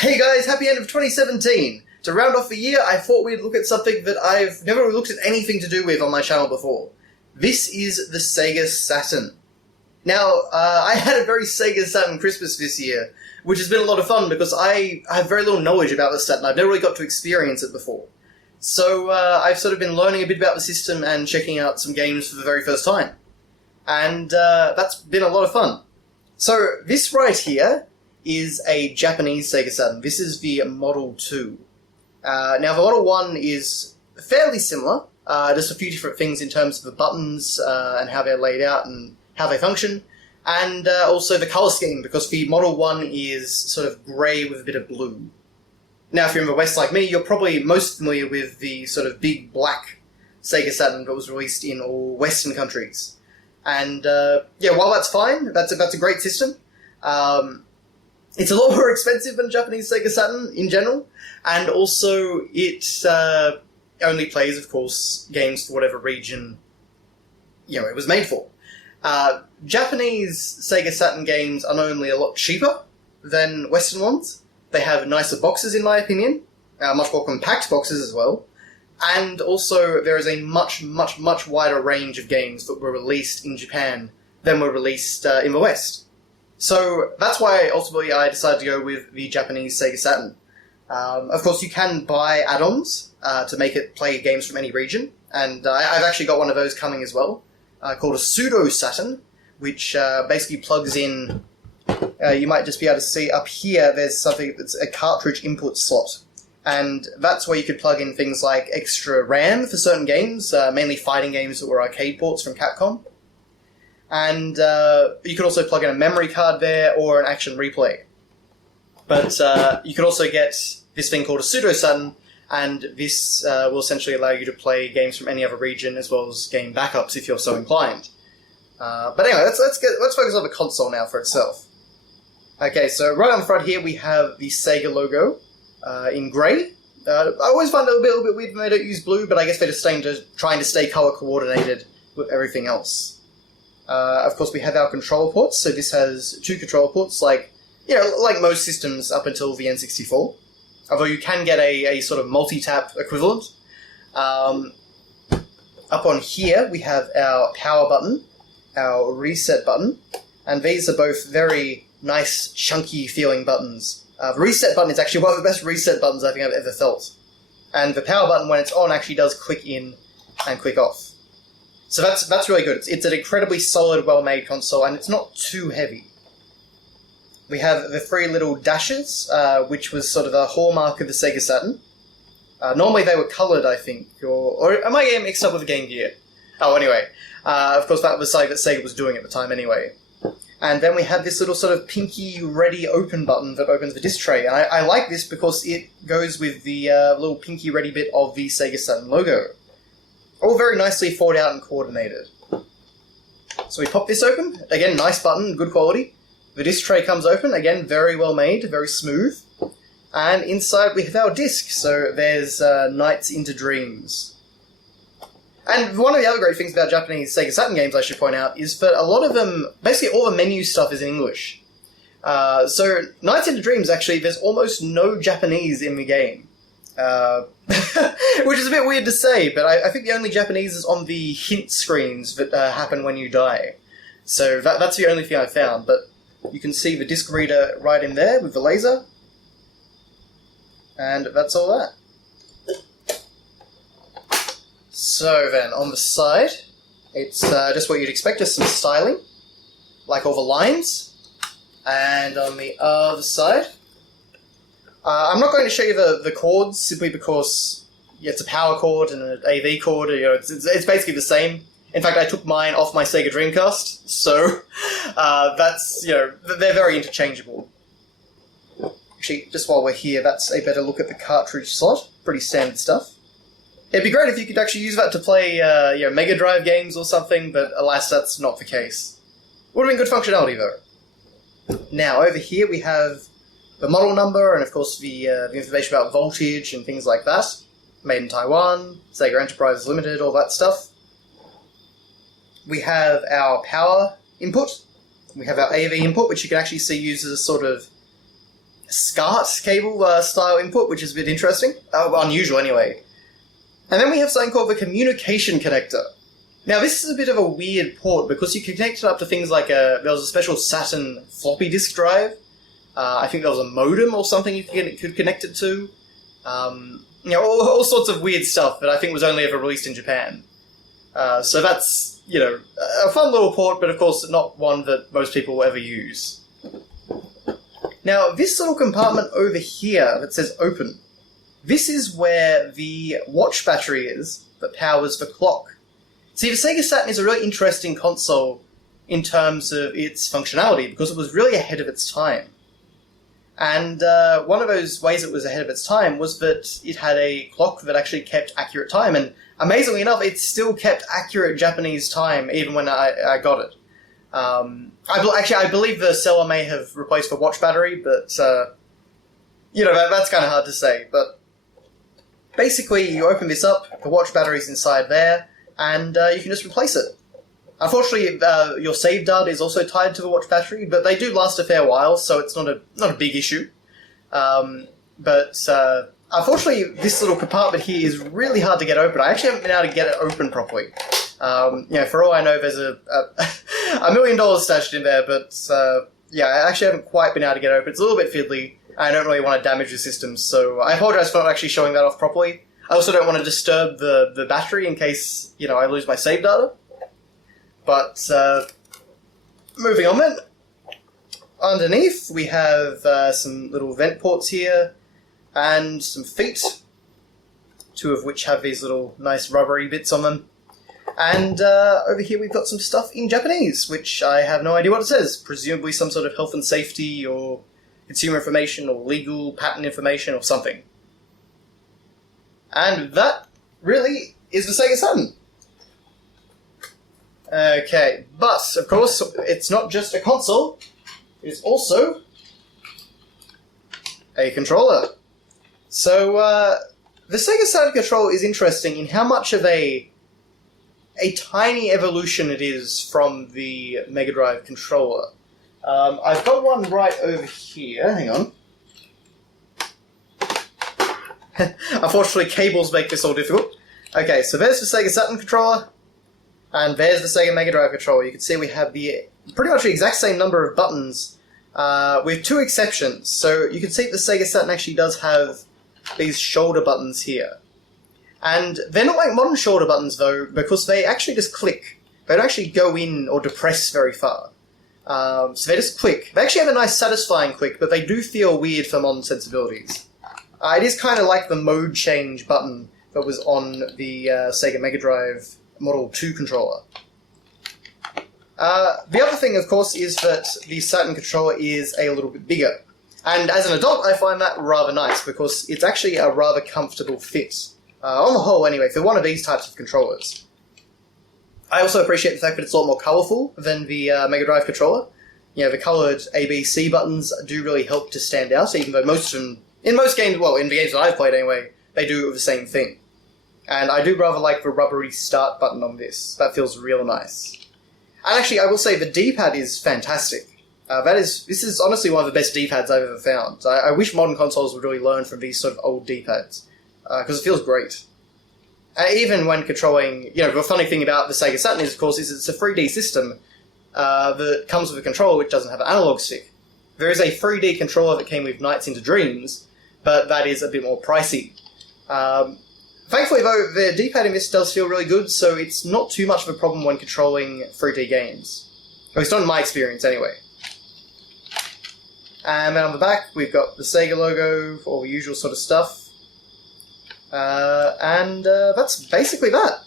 Hey guys, happy end of 2017! To round off the year, I thought we'd look at something that I've never looked at anything to do with on my channel before. This is the Sega Saturn. Now, I had a very Sega Saturn Christmas this year, which has been a lot of fun because I have very little knowledge about the Saturn. I've never really got to experience it before. So I've sort of been learning a bit about the system and checking out some games for the very first time. And that's been a lot of fun. So this right here is a Japanese Sega Saturn. This is the Model 2. Now the Model 1 is fairly similar, just a few different things in terms of the buttons and how they're laid out and how they function, and also the colour scheme, because the Model 1 is sort of grey with a bit of blue. Now if you're in the West like me, you're probably most familiar with the sort of big black Sega Saturn that was released in all Western countries. And yeah, while that's fine, that's a great system. It's a lot more expensive than Japanese Sega Saturn in general, and also it only plays, of course, games for whatever region it was made for. Japanese Sega Saturn games are not only a lot cheaper than Western ones, they have nicer boxes in my opinion, much more compact boxes as well, and also there is a much wider range of games that were released in Japan than were released in the West. So that's why ultimately I decided to go with the Japanese Sega Saturn. Of course you can buy add-ons to make it play games from any region, and I've actually got one of those coming as well, called a Pseudo Saturn, which basically plugs in, you might just be able to see up here, there's something that's a cartridge input slot. And that's where you could plug in things like extra RAM for certain games, mainly fighting games that were arcade ports from Capcom. And you could also plug in a memory card there, or an action replay. But you could also get this thing called a Pseudo Saturn, and this will essentially allow you to play games from any other region, as well as game backups if you're so inclined. But anyway, let's focus on the console now for itself. Okay, so right on the front here we have the Sega logo in grey. I always find it a little bit weird when they don't use blue, but I guess they're just trying to stay colour coordinated with everything else. Of course, we have our controller ports, so this has two controller ports, like most systems up until the N64. Although you can get a sort of multi-tap equivalent. Up on here, we have our power button, our reset button, and these are both very nice, chunky feeling buttons. The reset button is actually one of the best reset buttons I think I've ever felt. And the power button, when it's on, actually does click in and click off. So that's really good. It's an incredibly solid, well-made console, and it's not too heavy. We have the three little dashes, which was sort of a hallmark of the Sega Saturn. Normally they were coloured, I think, or am I getting mixed up with the Game Gear? Oh, anyway. Of course, that was something that Sega was doing at the time anyway. And then we have this little sort of pinky ready open button that opens the disc tray. And I like this because it goes with the little pinky ready bit of the Sega Saturn logo. All very nicely thought out and coordinated. So we pop this open. Again, nice button, good quality. The disc tray comes open. Again, very well made, very smooth. And inside we have our disc. So there's Nights into Dreams. And one of the other great things about Japanese Sega Saturn games, I should point out, is that a lot of them, basically all the menu stuff is in English. So Nights into Dreams, actually, there's almost no Japanese in the game. Which is a bit weird to say, but I think the only Japanese is on the hint screens that happen when you die. So that's the only thing I found, but you can see the disc reader right in there with the laser. And that's all that. So then, on the side, it's just what you'd expect, just some styling, like all the lines. And on the other side, I'm not going to show you the cords, simply because it's a power cord and an AV cord. It's basically the same. In fact, I took mine off my Sega Dreamcast, so that's, they're very interchangeable. Actually, just while we're here, that's a better look at the cartridge slot. Pretty standard stuff. It'd be great if you could actually use that to play Mega Drive games or something, but alas, that's not the case. Would have been good functionality, though. Now, over here we have the model number, and of course the information about voltage and things like that. Made in Taiwan, Sega Enterprises Limited, all that stuff. We have our power input. We have our AV input, which you can actually see uses a sort of SCART cable style input, which is a bit interesting. Unusual anyway. And then we have something called the communication connector. Now this is a bit of a weird port because you can connect it up to things like there was a special Saturn floppy disk drive. I think there was a modem or something you could connect it to. All sorts of weird stuff that I think was only ever released in Japan. So that's, a fun little port, but of course not one that most people will ever use. Now, this little compartment over here that says open, this is where the watch battery is that powers the clock. See, the Sega Saturn is a really interesting console in terms of its functionality because it was really ahead of its time. And one of those ways it was ahead of its time was that it had a clock that actually kept accurate time, and amazingly enough, it still kept accurate Japanese time even when I got it. I believe the seller may have replaced the watch battery, but, that's kind of hard to say. But basically, you open this up, the watch battery's inside there, and you can just replace it. Unfortunately, your save data is also tied to the watch battery, but they do last a fair while, so it's not a big issue. But unfortunately, this little compartment here is really hard to get open. I actually haven't been able to get it open properly. For all I know, there's a $1 million stashed in there, but I actually haven't quite been able to get it open. It's a little bit fiddly. I don't really want to damage the system, so I apologize for not actually showing that off properly. I also don't want to disturb the battery in case, I lose my save data. But, moving on then. Underneath, we have some little vent ports here, and some feet, two of which have these little nice rubbery bits on them. And over here we've got some stuff in Japanese, which I have no idea what it says. Presumably some sort of health and safety, or consumer information, or legal patent information, or something. And that really is the Sega Saturn. Okay, but, of course, it's not just a console, it's also a controller. So, the Sega Saturn controller is interesting in how much of a tiny evolution it is from the Mega Drive controller. I've got one right over here, hang on. Unfortunately, cables make this all difficult. Okay, so there's the Sega Saturn controller. And there's the Sega Mega Drive controller. You can see we have pretty much the exact same number of buttons, with two exceptions. So you can see the Sega Saturn actually does have these shoulder buttons here. And they're not like modern shoulder buttons, though, because they actually just click. They don't actually go in or depress very far. So they just click. They actually have a nice satisfying click, but they do feel weird for modern sensibilities. It is kind of like the mode change button that was on the Sega Mega Drive Model 2 controller. The other thing, of course, is that the Saturn controller is a little bit bigger. And as an adult, I find that rather nice, because it's actually a rather comfortable fit. On the whole, anyway, for one of these types of controllers. I also appreciate the fact that it's a lot more colourful than the Mega Drive controller. The coloured A, B, C buttons do really help to stand out, even though most of them, in most games, well, in the games that I've played anyway, they do the same thing. And I do rather like the rubbery start button on this. That feels real nice. And actually, I will say the D-pad is fantastic. This is honestly one of the best D-pads I've ever found. I wish modern consoles would really learn from these sort of old D-pads, because it feels great. Even when controlling, the funny thing about the Sega Saturn is, of course, is it's a 3D system that comes with a controller which doesn't have an analog stick. There is a 3D controller that came with Nights into Dreams, but that is a bit more pricey. Thankfully, though, the D-pad in this does feel really good, so it's not too much of a problem when controlling 3D games. At least not in my experience, anyway. And then on the back, we've got the Sega logo, all the usual sort of stuff. And that's basically that.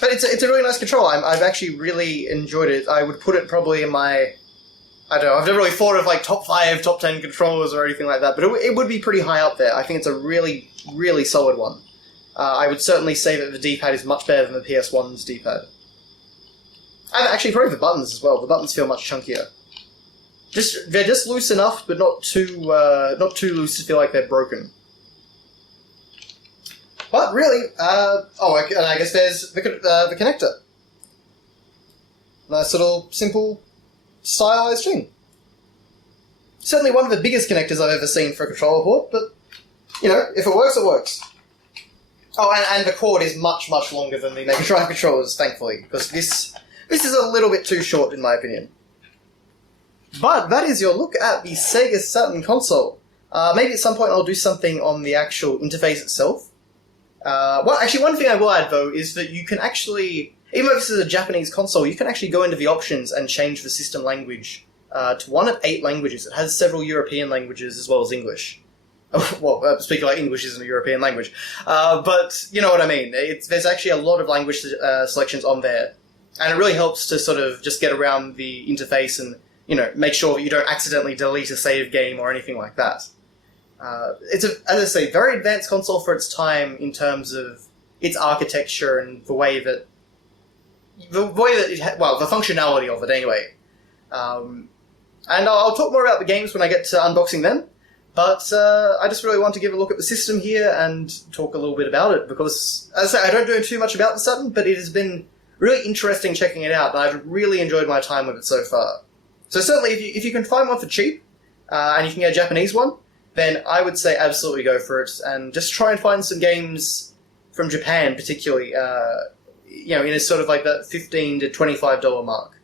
But it's a really nice controller. I've actually really enjoyed it. I would put it probably in my... I don't know, I've never really thought of like top 5, top 10 controllers or anything like that, but it would be pretty high up there. I think it's a really, really solid one. I would certainly say that the D-pad is much better than the PS1's D-pad. And actually, probably the buttons as well. The buttons feel much chunkier. They're just loose enough, but not too loose to feel like they're broken. But really, and I guess there's the connector. Nice little, simple, stylized thing. Certainly one of the biggest connectors I've ever seen for a controller port, but, you know, if it works, it works. Oh, and the cord is much, much longer than the Mega Drive controllers, thankfully, because this is a little bit too short, in my opinion. But that is your look at the Sega Saturn console. Maybe at some point I'll do something on the actual interface itself. Well, actually, one thing I will add, though, is that you can actually, even though this is a Japanese console, you can actually go into the options and change the system language to one of 8 languages. It has several European languages as well as English. Well, speaking like English isn't a European language. But you know what I mean. There's actually a lot of language selections on there. And it really helps to sort of just get around the interface and, you know, make sure that you don't accidentally delete a save game or anything like that. It's, as I say, very advanced console for its time in terms of its architecture and the way that the functionality of it anyway. And I'll talk more about the games when I get to unboxing them. But I just really want to give a look at the system here and talk a little bit about it, because, as I say, I don't know too much about the Saturn, but it has been really interesting checking it out, and I've really enjoyed my time with it so far. So certainly, if you can find one for cheap, and you can get a Japanese one, then I would say absolutely go for it, and just try and find some games from Japan, particularly, you know, in a sort of like that $15 to $25 mark.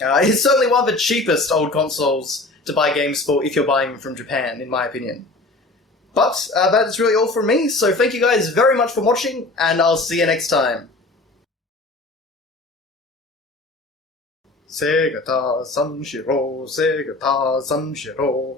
It's certainly one of the cheapest old consoles to buy games for if you're buying them from Japan, in my opinion. But that is really all from me, so thank you guys very much for watching, and I'll see you next time. Sega Saturn, Sega Saturn.